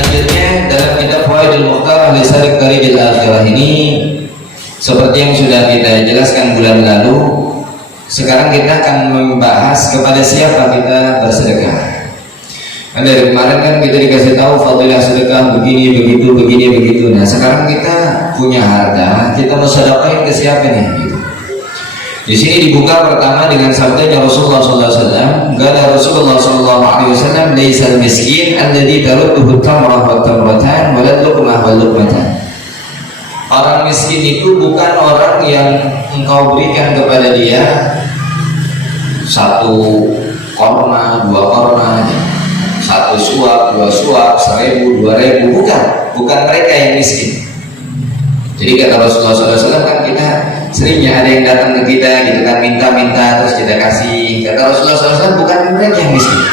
Selanjutnya dalam kitab Fawaidul Mukhtar li Sarik Tariqil Akhirah ini, seperti yang sudah kita jelaskan bulan lalu, sekarang kita akan membahas kepada siapa kita bersedekah. Nah, dari kemarin kan kita dikasih tahu fadilah sedekah begini begitu. Nah, sekarang kita punya harta, kita mau sedekahin ke siapa nih? Gitu. Di sini dibuka pertama dengan sabdanya Rasulullah SAW. Kata Rasulullah SAW, "Laisal miskin alladzi tarudduhu tamrah wa tamratan wa la luqmah wa luqmatan." Orang miskin itu bukan orang yang engkau berikan kepada dia satu korma, dua korma, satu suap, dua suap, 1000, 2000, bukan mereka yang miskin. Jadi kata Rasulullah SAW kan kita seringnya ada yang datang ke kita gitu kan, minta terus kita kasih. Kata Rasulullah SAW bukan mereka yang miskin,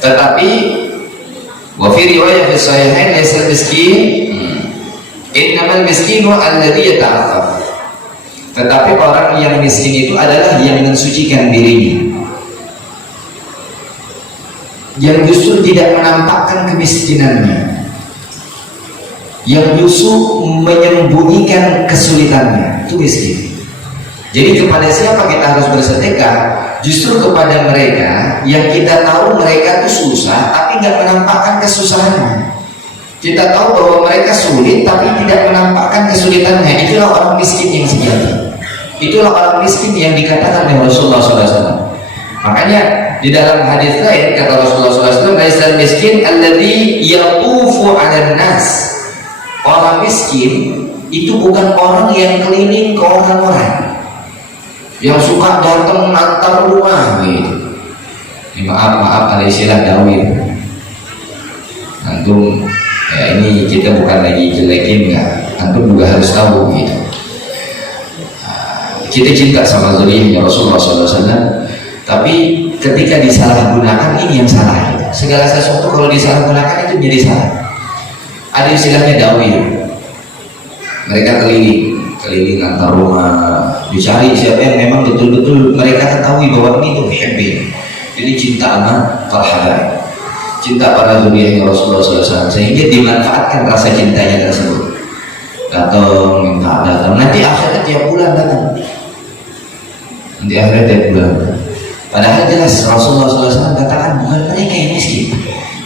tetapi wa fi riwayat as-sahihain laisa miskin innamal miskinu alladzi yata'affaf. Tetapi orang yang miskin itu adalah yang mensucikan dirinya, yang justru tidak menampakkan kemiskinannya, yang justru menyembunyikan kesulitannya, itu miskin. Jadi kepada siapa kita harus bersedekah? Justru kepada mereka yang kita tahu mereka itu susah tapi nggak menampakkan kesusahannya. Kita tahu bahwa mereka sulit tapi tidak menampakkan kesulitannya. Itulah orang miskin yang sejati. Itulah orang miskin yang dikatakan oleh Rasulullah SAW. Makanya di dalam hadis lain kata Rasulullah SAW, "Laisal miskin alladzi yaqufu 'alan nas." Orang miskin itu bukan orang yang keliling ke orang-orang, yang suka datang antar rumah gitu. Maaf ada istilah dawir. Antum ya, ini kita bukan lagi jelekin ya, antum juga harus tahu gitu. Kita cinta sama zuriyahnya Rasulullah SAW, tapi ketika disalahgunakan ini yang salah gitu. Segala sesuatu kalau disalahgunakan itu jadi salah. Ada istilahnya dawir. Mereka keliling antar rumah, dicari siapa yang memang betul-betul mereka ketahui bahwa ini tuh muhibbin, ini cinta anak para cinta para zuriyahnya Rasulullah SAW, sehingga dimanfaatkan rasa cintanya tersebut. Datang, nanti akhirnya tiap bulan datang. Padahal jelas Rasulullah SAW katakan bukan mereka yang miskin,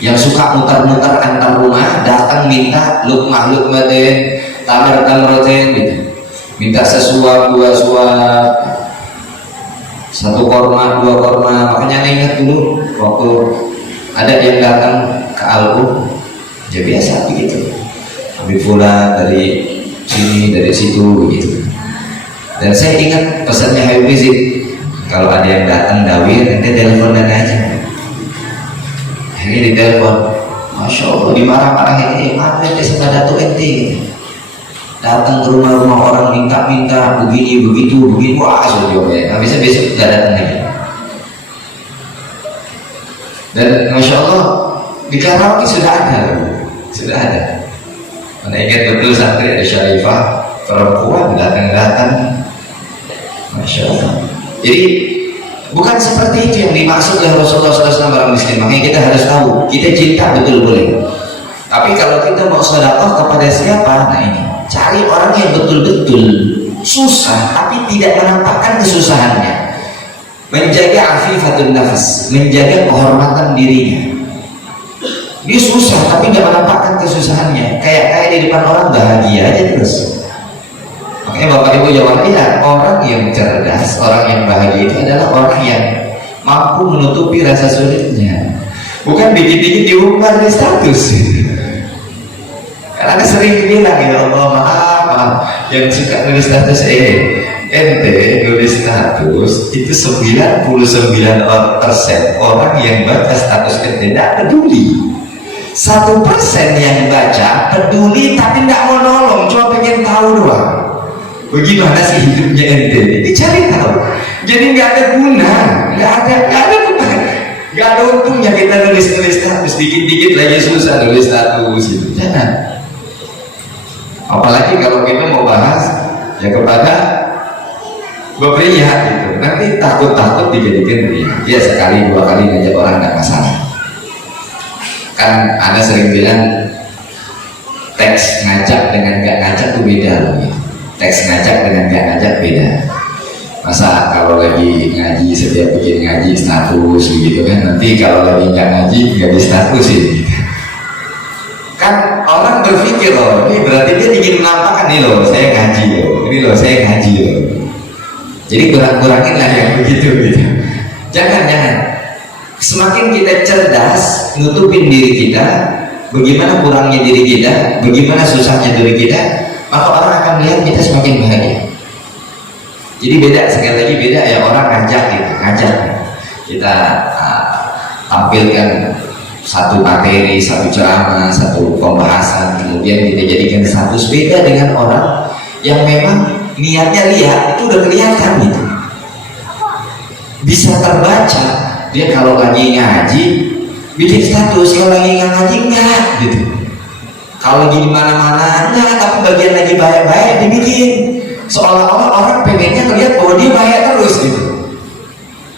yang suka mutar-mutar antar rumah, datang minta lukmah-lukmatin, tamar-tamrotin gitu, minta sesuap, dua suap, satu korma, dua korma. Makanya ingat dulu waktu ada yang datang ke Alku, ya biasa begitu, Habib Fulan dari sini, dari situ begitu. Dan saya ingat pesannya Habib Rizik, kalau ada yang datang dawir, nanti teleponan aja. Ini ditelepon, Masya Allah dimarah-marahin, maaf ente sama Datuk ente datang ke rumah-rumah orang minta begini, wah sudah ya, habisnya besok gak datang lagi. Dan Masya Allah di karaoke sudah ada. Mana ingat betul santri ada Syarifah perempuan datang, Masya Allah. Jadi bukan seperti itu yang dimaksud oleh Rasulullah SAW orang miskin. Makanya kita harus tahu, kita cinta betul boleh, tapi kalau kita mau sedekah kepada siapa, nah ini cari orang yang betul-betul susah tapi tidak menampakkan kesusahannya, menjaga afifatun nafas, menjaga kehormatan dirinya. Dia susah tapi tidak menampakkan kesusahannya, kayak di depan orang bahagia aja terus. Makanya Bapak Ibu jawab, ya, orang yang cerdas, orang yang bahagia itu adalah orang yang mampu menutupi rasa sulitnya, bukan dikit-dikit diumbar di status. Karena ada sering bilang, ya Allah maaf, yang suka nulis status ente nulis status itu 99% orang yang baca status ente tidak peduli. 1% yang baca peduli tapi nggak mau nolong, cuma pengen tahu doang. Bagaimana sih hidupnya ente? Dicari tahu. Jadi nggak ada guna, nggak ada untungnya kita nulis status, dikit-dikit lagi susah nulis status itu. Jangan. Apalagi kalau kita mau bahas ya kepada bepriah gitu, nanti takut dijadikan ria. Ya sekali dua kali ngajak orang nggak masalah. Kan Anda sering bilang teks ngajak dengan gak ngajak itu beda loh ya. Teks ngajak dengan gak ngajak beda. Masa kalau lagi ngaji setiap bikin ngaji status gitu kan, nanti kalau lagi nggak ngaji nggak di statusin gitu. Kan orang berpikir loh, ini berarti dia ingin menampakkan nih loh saya ngaji loh, ini loh saya ngaji loh. Jadi kurang-kurangin lah yang begitu gitu. Jangan. Semakin kita cerdas nutupin diri kita, bagaimana kurangnya diri kita, bagaimana susahnya diri kita, maka orang akan melihat kita semakin bahagia. Jadi beda, sekali lagi beda ya, orang ngajak kita tampilkan satu materi, satu ceramah, satu pembahasan, kemudian kita jadikan status. Beda dengan orang yang memang niatnya lihat, itu udah kelihatan gitu, bisa terbaca. Dia kalau lagi ngaji bikin status, kalau lagi nggak ngaji enggak gitu, kalau lagi di mana-mana enggak, tapi bagian lagi baik-baik dibikin, seolah-olah orang pengennya ngeliat bahwa dia baik terus gitu.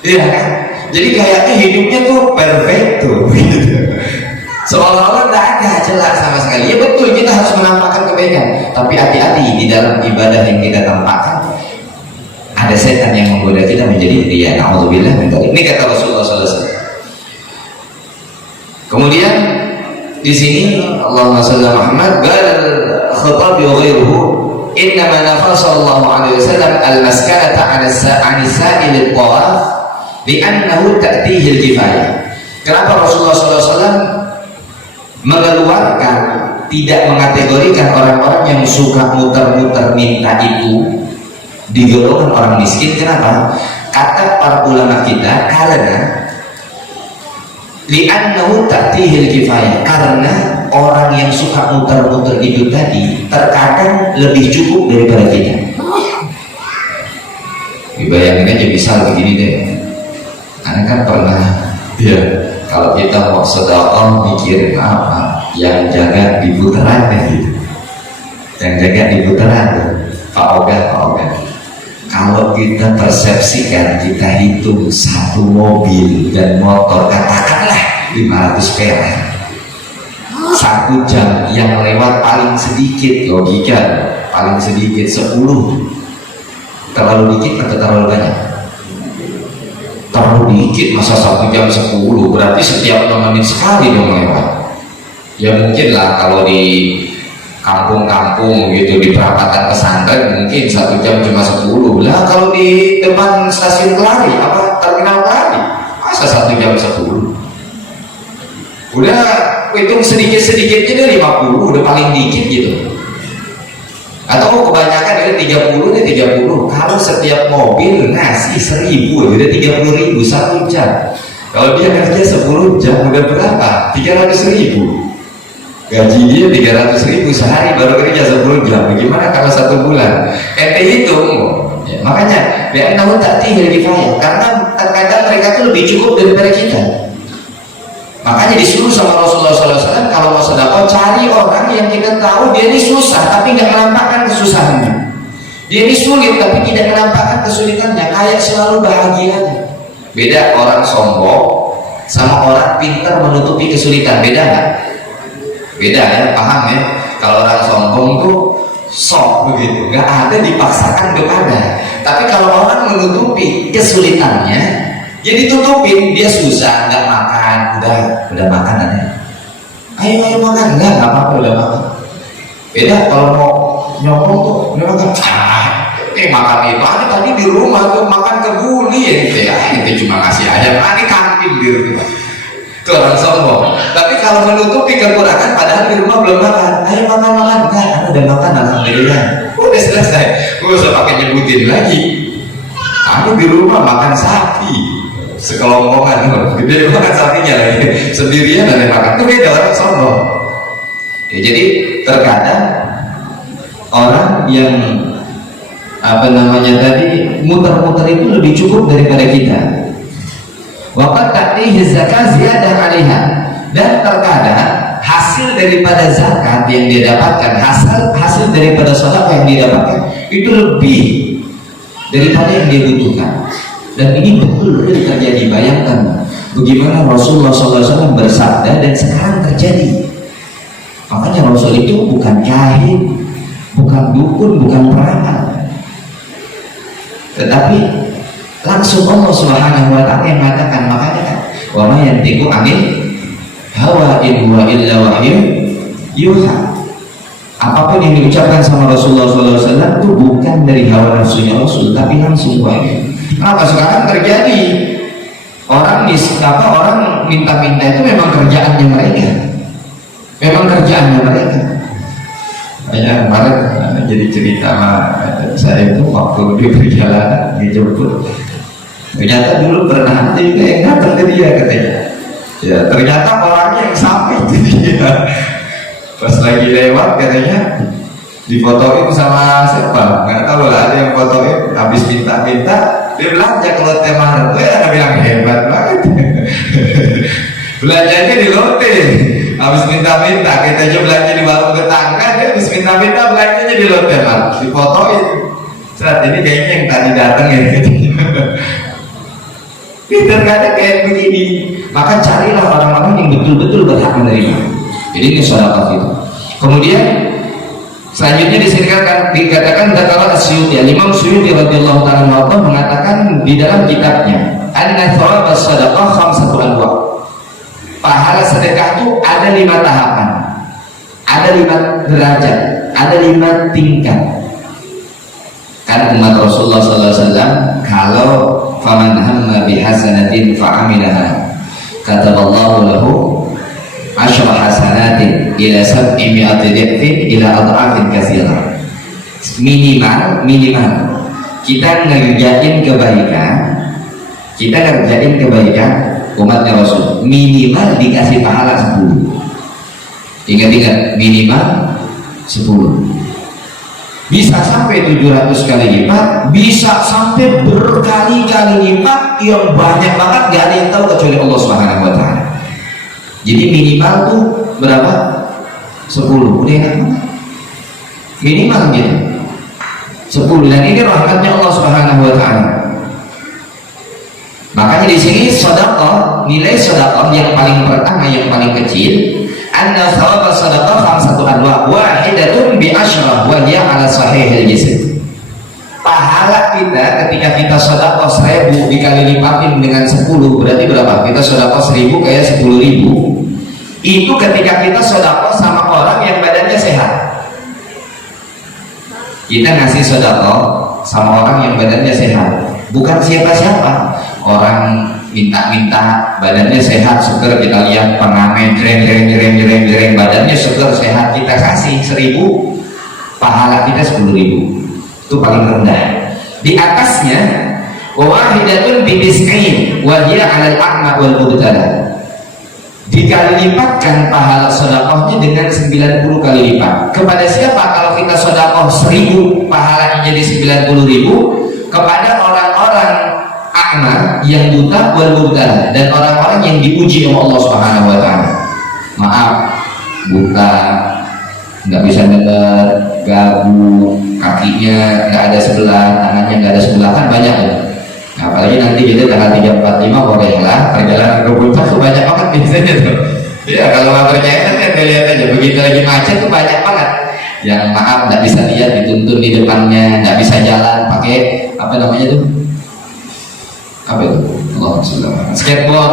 Iya kan? Jadi kayaknya hidupnya tuh perfect tuh gitu. Seolah-olah tidak ada jelas sama sekali. Ya betul, kita harus menampakkan kebaikan, tapi hati-hati di dalam ibadah yang kita tampakkan. Ada setan yang menggoda kita menjadi riya. Na'udzubillah min dzalik. Ini kata Rasulullah SAW. Kemudian di sini Allahumma shalli ala Muhammad, qala al-Khattabi wa ghairuhu innama nafa sallallahu alaihi wasallam al-maskanata 'an sa'il al-tawaf li'annahu ta'tihi al-kifayah. Kenapa Rasulullah SAW mengeluarkan, tidak mengategorikan orang-orang yang suka muter-muter minta itu di golongan orang miskin? Kenapa? Kata para ulama kita, karena li'annahu ta'tihil kifayah, karena orang yang suka muter-muter itu tadi terkadang lebih cukup daripada kita. Dibayangin aja misal begini deh, karena kan pernah ya, kalau kita mau sedekah mikirin apa, yang jaga di putaran gitu, yang jaga di putaran Pak Oga. Kalau kita persepsikan, kita hitung satu mobil dan motor, katakanlah 500 perak, 1 jam yang lewat paling sedikit, logika paling sedikit 10. Terlalu dikit atau terlalu banyak? Terlalu dikit. Masa 1 jam 10, berarti setiap 6 menit sekali dong lewat. Ya mungkin lah kalau di kampung-kampung gitu, di perapatan pesantren mungkin 1 jam cuma 10 lah. Kalau di depan stasiun Kelari, apa terminal Kelari, masa 1 jam 10? Udah hitung sedikit-sedikitnya udah 50, udah paling dikit gitu. Atau kebanyakan udah 30 deh, 30. Kalau setiap mobil ngasih 1000, udah 30.000 1 jam. Kalau dia kerja 10 jam udah berapa? 300.000. Gaji dia 300.000 sehari, baru kerja 10 jam. Bagaimana kalau 1 bulan? Ente hitung ya, makanya biar namun tak tinggal kifayah, karena terkadang mereka tuh lebih cukup daripada kita. Makanya disuruh sama Rasulullah SAW, kalau mau sedekah cari orang yang kita tahu dia ini susah tapi nggak menampakkan kesusahannya, dia ini sulit tapi tidak menampakkan kesulitannya, kayak selalu bahagianya. Beda orang sombong sama orang pintar menutupi kesulitan, beda nggak? Beda ya, paham ya? Kalau orang sombong tuh sok begitu, nggak ada dipaksakan kepada. Tapi kalau orang menutupi kesulitannya, ya ditutupin, dia susah nggak makan, udah makan aja. Ayo makan, nggak apa-apa, udah makan. Beda kalau mau nyokong tuh, udah makan. Makan itu, tadi di rumah tuh makan kebuli ya gitu ya, itu cuma ngasih ayam, ini kantin di rumah. Itu orang sombong. Tapi kalau menutupi kekurangan, padahal di rumah belum makan, ayo makan, enggak, udah makan, alhamdulillah, udah selesai, gue usah pakai nyebutin lagi. Aku di rumah makan sapi, sekelompokan, gede makan sapinya lagi, sendirian ada makan, itu beda orang sombong. Ya, jadi terkadang orang yang tadi muter-muter itu lebih cukup daripada kita. Waqad ta'tihi zakat ziyadah 'alaiha, dan terkadang hasil daripada zakat yang dia dapatkan, hasil daripada sedekah yang dia dapatkan itu lebih daripada yang dia butuhkan. Dan ini betul-betul terjadi. Bayangkan bagaimana Rasulullah SAW bersabda dan sekarang terjadi. terjadi. Makanya Rasul itu bukan kahin, bukan dukun, bukan peramal, tetapi langsung Allah Subhanahu wa ta'ala yang mengatakan. Makanya kan, wa ma yantiqu 'anil hawa in huwa illa wahyu yuha. Apapun yang diucapkan sama Rasulullah SAW itu bukan dari hawa nafsunya Rasul, tapi langsung wahyu. Kenapa sekarang terjadi orang minta-minta itu memang kerjaannya mereka, Kayak kemarin jadi cerita saya itu waktu di perjalanan dijemput, ternyata dulu pernah ada juga yang datang ke dia katanya. Ya ternyata orangnya yang sampai itu dia. Pas lagi lewat katanya difotoin sama siapa? Nggak tahu lah, ada yang fotoin. Habis minta-minta dia belanja ke Lotte Mart. Ada bilang hebat banget. Belanjanya di Lotte. Habis minta-minta, kita aja belanja di warung tetangga, dia habis minta-minta belanjanya di Lotte Mart, difotoin. Saat ini kayaknya yang tadi datang ya. Kadang-kadang kayak begini. Maka carilah orang-orang yang betul-betul berhak menerima. Jadi ini sedekah itu. Kemudian selanjutnya dikatakan Dzakara As-Suyuti, Imam Suyuti radhiyallahu ta'ala mengatakan di dalam kitabnya, anna thawab as-sadaqah khamsatu anwa'. Pahala sedekah itu ada 5 tahapan, ada 5 derajat, ada 5 tingkat. Kan umat Rasulullah SAW, kalau faman hamma bihasanatin fa'amilaha kataballahu lahu asyra hasanatin ila 700 dhifin ila adhafin katsira. Minimal kita ngerjain kebaikan umatnya Rasul, minimal dikasih pahala 10. Ingat minimal 10. Bisa sampai 700 kali lipat, bisa sampai berkali-kali lipat, yang banyak banget gak ada yang tahu kecuali Allah Subhanahu wa ta'ala. Jadi minimal tuh berapa? 10. Udah enak banget. Minimal gitu 10, dan ini rahmatnya Allah Subhanahu wa ta'ala. Makanya di sini sedekah, nilai sedekah yang paling pertama, yang paling kecil, anna thawab sedekah khamsatu anwa' wahidatun bi asyrah wa hiya ala sahihil jism. Pahala kita ketika kita sedekah 1000 dikali lipatin dengan 10 berarti berapa? Kita sedekah 1000 kayak 10.000. Itu ketika kita sedekah sama orang yang badannya sehat. Kita ngasih sedekah sama orang yang badannya sehat, bukan siapa-siapa. Orang minta-minta badannya sehat, seger, kita lihat pengamen jereng badannya seger sehat, kita kasih 1000, pahala kita 10.000. Itu paling rendah. Di atasnya wahidatun bitis'in wa hiya 'alal a'ma wal mubtala. Dikali lipatkan pahala sedekahnya dengan 90 kali lipat. Kepada siapa? Kalau kita sedekah 1000, pahalanya jadi 90.000. Kepada orang-orang a'ma yang buta wal mubtala, dan orang-orang yang diuji oleh Allah Subhanahu wa ta'ala. Maaf, buta, nggak bisa dengar, gabu, kakinya nggak ada sebelah, tangannya nggak ada sebelah, kan banyak ya. Nah, apalagi nanti kita tanggal 345 bolehlah perjalanan ke puncak tuh banyak banget biasanya tuh. Ya kalau nggak percaya kan lihat aja, begitu lagi macet tuh banyak banget. Yang maaf nggak bisa lihat, dituntun di depannya, nggak bisa jalan pakai apa namanya tuh? Apa itu? Skateboard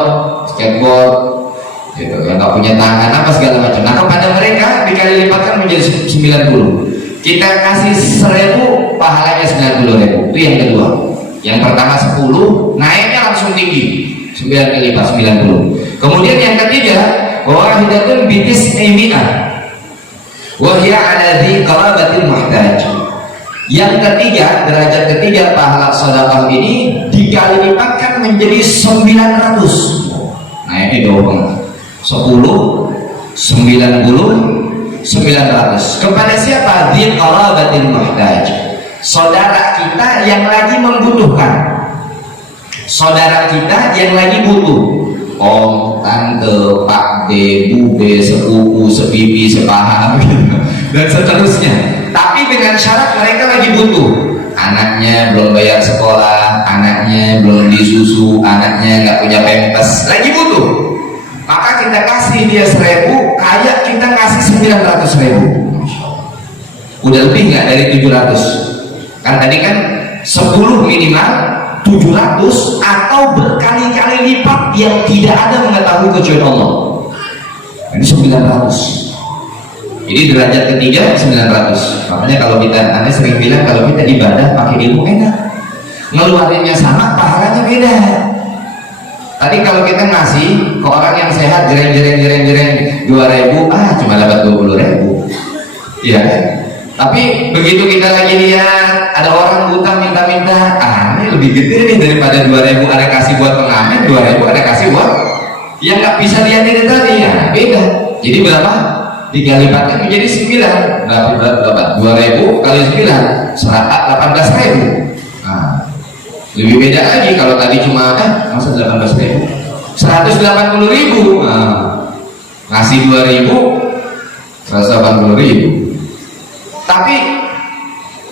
gitu, yang nggak punya tangan apa segala macam. Nah, kepada mereka dikali lipatkan menjadi 90. Kita kasih 1000, pahalanya 90.000. Itu yang kedua. Yang pertama 10, naiknya langsung tinggi 9 kali lipat 90. Kemudian yang ketiga, wahidatun bitis imi'ah wa hiya 'ala dzi qarabatil muhtaj. Yang ketiga, derajat ketiga pahala sedekah ini dikali lipatkan menjadi 900. Nah ini double. 10, 90, 900. Kepada siapa? Dzi qarabatil muhtaj. Saudara kita yang lagi membutuhkan, saudara kita yang lagi butuh, om, tante, pak, de, bube, sepupu, sebibi, sepaham, dan seterusnya. Tapi dengan syarat mereka lagi butuh. Anaknya belum bayar sekolah, anaknya belum disusu, anaknya nggak punya pempes, lagi butuh. Maka kita kasih dia 1.000, kayak kita kasih 900.000. Udah lebih nggak dari 700? Kan tadi kan 10 minimal, 700 atau berkali-kali lipat yang tidak ada mengetahui kecuali Allah. Ini 900. Jadi derajat ketiga 900. Makanya kalau kita, Anda sering bilang kalau kita ibadah pakai ilmu enak, ngeluarinnya sama, pahalanya beda. Tadi kalau kita ngasih ke orang yang sehat, jereng 2.000, cuma dapat 20.000, iya kan? Tapi begitu kita lagi lihat ada orang buta minta-minta, ini lebih gede nih daripada 2.000 ada kasih buat pengamen, 2.000 ada kasih buat yang nggak bisa lihat ini tadi, ya beda. Jadi berapa? 3 lipatkan menjadi 9. Berapa? 2.000 kali 9, 18.000. Nah, lebih beda lagi kalau tadi cuma masa 18.000, 180.000. Nah, ngasih 2.000, 180.000. Tapi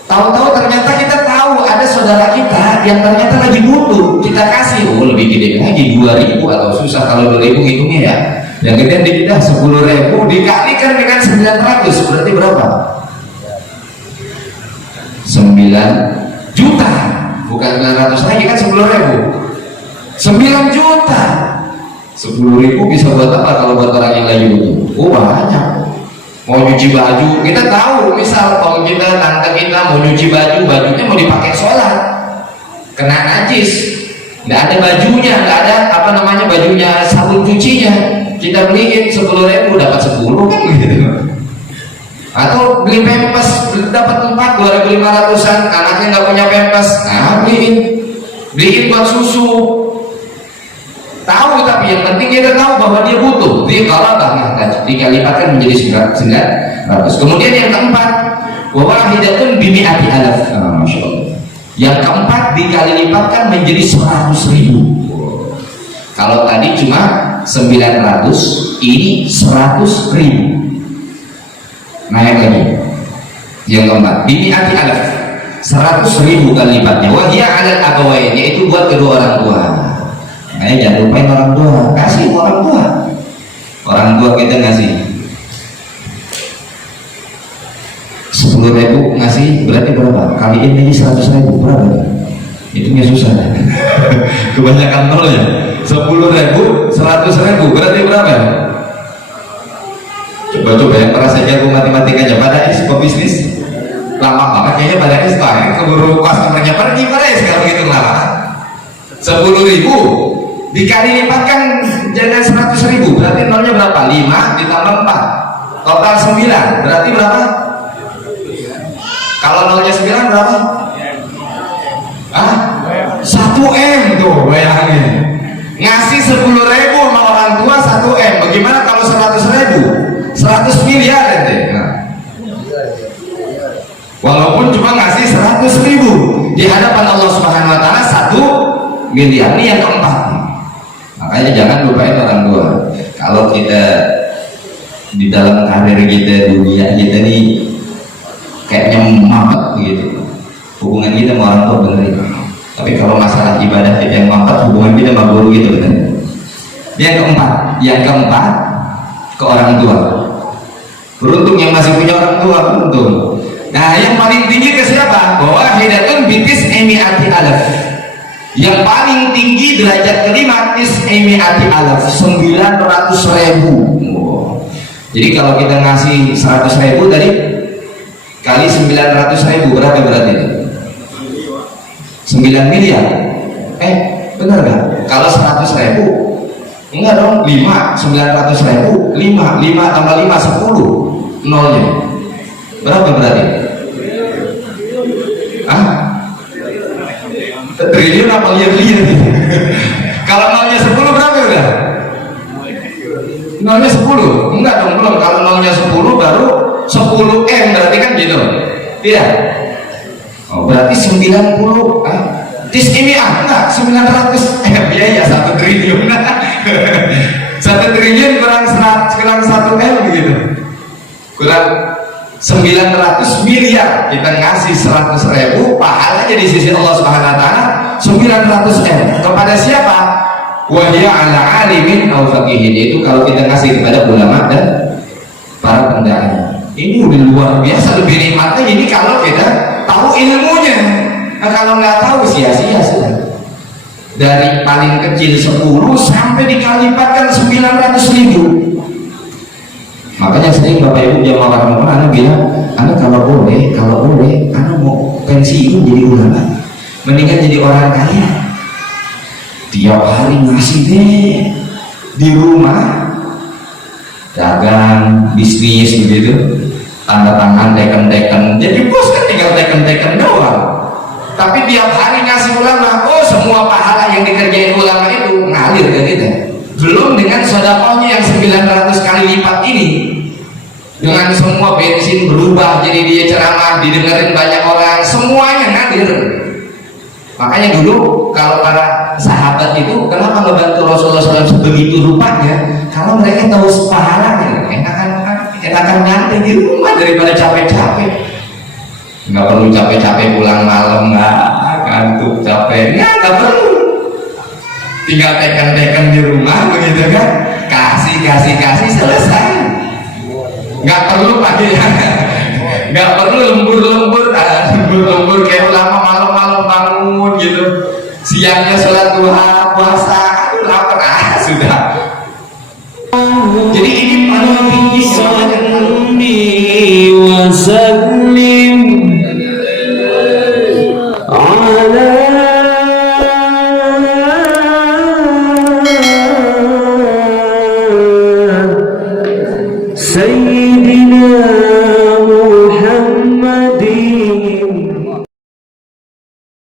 tahu-tahu ternyata kita tahu ada saudara kita yang ternyata lagi butuh, kita kasih, lebih gede lagi 2.000, atau susah kalau 2.000 ngitungnya ya. Yang gede di kita 10.000 dikalikan dengan 900, berarti berapa? 9 juta, bukan 900 lagi kan 10.000, 9 juta. 10.000 bisa buat apa kalau buat orang yang lagi butuh? Banyak. Mau nyuci baju, kita tahu, misal kalau kita, tante kita mau nyuci baju, bajunya mau dipakai sholat, kena najis, nggak ada bajunya, nggak ada bajunya, sabun cucinya, kita beliin 10.000 dapat 10 kan gitu. Atau beli pempes dapat 2.500-an, anaknya nggak punya pempes, beliin buat susu. Tahu, tapi yang penting kita tahu bahwa dia butuh. Dia kalau dikalikan menjadi 900. Kemudian yang keempat, wahidatun bimi'ati alaf. Masya Allah. Yang keempat dikali lipatkan menjadi 100.000. Kalau tadi cuma 900, ini 100.000. Naik lagi. Yang keempat, bimi'ati alaf, 100.000 kali lipatnya. Wahia alal abawain, yaitu buat kedua orang tua. Makanya jangan lupain orang tua, kasih orang tua. Orang tua kita ngasih 10.000, ngasih berarti berapa? Kaliin ini 100.000, berapa? Itunya susah. Kebanyakan nol ya. 10.000, 100.000 berarti berapa? Coba yang merasa jago matematikanya pada pebisnis lama banget kayaknya, pada keburu customernya pergi pada sekarang gitu lama. 10.000 dikali lipatkan jangan 100.000, berarti nolnya berapa? 5 ditambah 4, total 9, berarti berapa? Kalau nolnya 9 berapa? 1M tuh, bayangin. Ngasih 10.000 sama orang tua 1M, bagaimana kalau 100.000? 100 miliar ente. Walaupun cuma ngasih 100.000 di hadapan Allah Subhanahu wa taala 1 miliar. Ini yang keempat. Makanya jangan lupain orang tua. Kalau kita di dalam karir kita, dunia kita nih kayaknya mampet begitu, hubungan kita sama orang tua bener. Tapi kalau masalah ibadah kita yang mampet, hubungan kita sama guru gitu bener. Yang keempat ke orang tua. Beruntung yang masih punya orang tua, beruntung. Nah, yang paling tinggi ke siapa? Bahwa hidatun bitis emi'ati alaf. Yang paling tinggi derajat kelima emi'ati alaf, 900.000. Jadi kalau kita ngasih 100.000 tadi kali 900.000 berapa berarti? 9 miliar. Benar gak? Kalau 100.000 enggak dong, 900.000 5 tambah 5 10 nolnya berapa berarti? Triliun apa miliar? Kalau nolnya 10 berapa udah? Nolnya 10? Enggak dong, belum. Kalau nolnya 10 baru 10M, berarti kan gitu. Tidak? Berarti 90 enggak, 900 biaya 1 triliun. 1 triliun kurang 1M begitu. Kurang 900 miliar. Kita ngasih 100.000, pahalanya di sisi Allah Subhanahu wa taala 900M. Kepada siapa? Wahya ala alimin aw faqihin, itu kalau kita kasih kepada ulama dan para pendanya. Ini udah luar biasa, lebih nikmatnya ini kalau kita tahu ilmunya. Nah, kalau nggak tahu sia-sia sudah. Dari paling kecil 10 sampai dikalipatkan 900.000. Makanya sering Bapak Ibu jamaah rahimahullah, anak bilang, anak kalau boleh, anak mau pensiun jadi ulama, mendingan jadi orang kaya. Tiap hari ngasih deh di rumah, dagang, bisnis begitu, tanda tangan, teken-teken. Jadi bos kan tinggal teken-teken doang. Tapi tiap hari ngasih ulama, oh semua pahala yang dikerjain ulama itu ngalir ke kita. Belum dengan sedekahnya yang 900 kali lipat ini, dengan semua bensin berubah jadi dia ceramah, didengarin banyak orang, semuanya ngalir. Makanya dulu kalau para sahabat itu kenapa ngebantu Rasulullah SAW sebegitu rupanya? Kalau mereka tahu pahalanya, enakan nyantai di rumah daripada capek-capek. Nggak perlu capek-capek pulang malam, ngantuk capek, nggak perlu. Tinggal teken-teken di rumah begitu kan, kasih selesai. Nggak perlu pagi, nggak perlu lembur kayak ulama malam-malam bangun gitu, siangnya sholat duha, puasa, aduh lapar, sudah. Jadi ini paling tinggi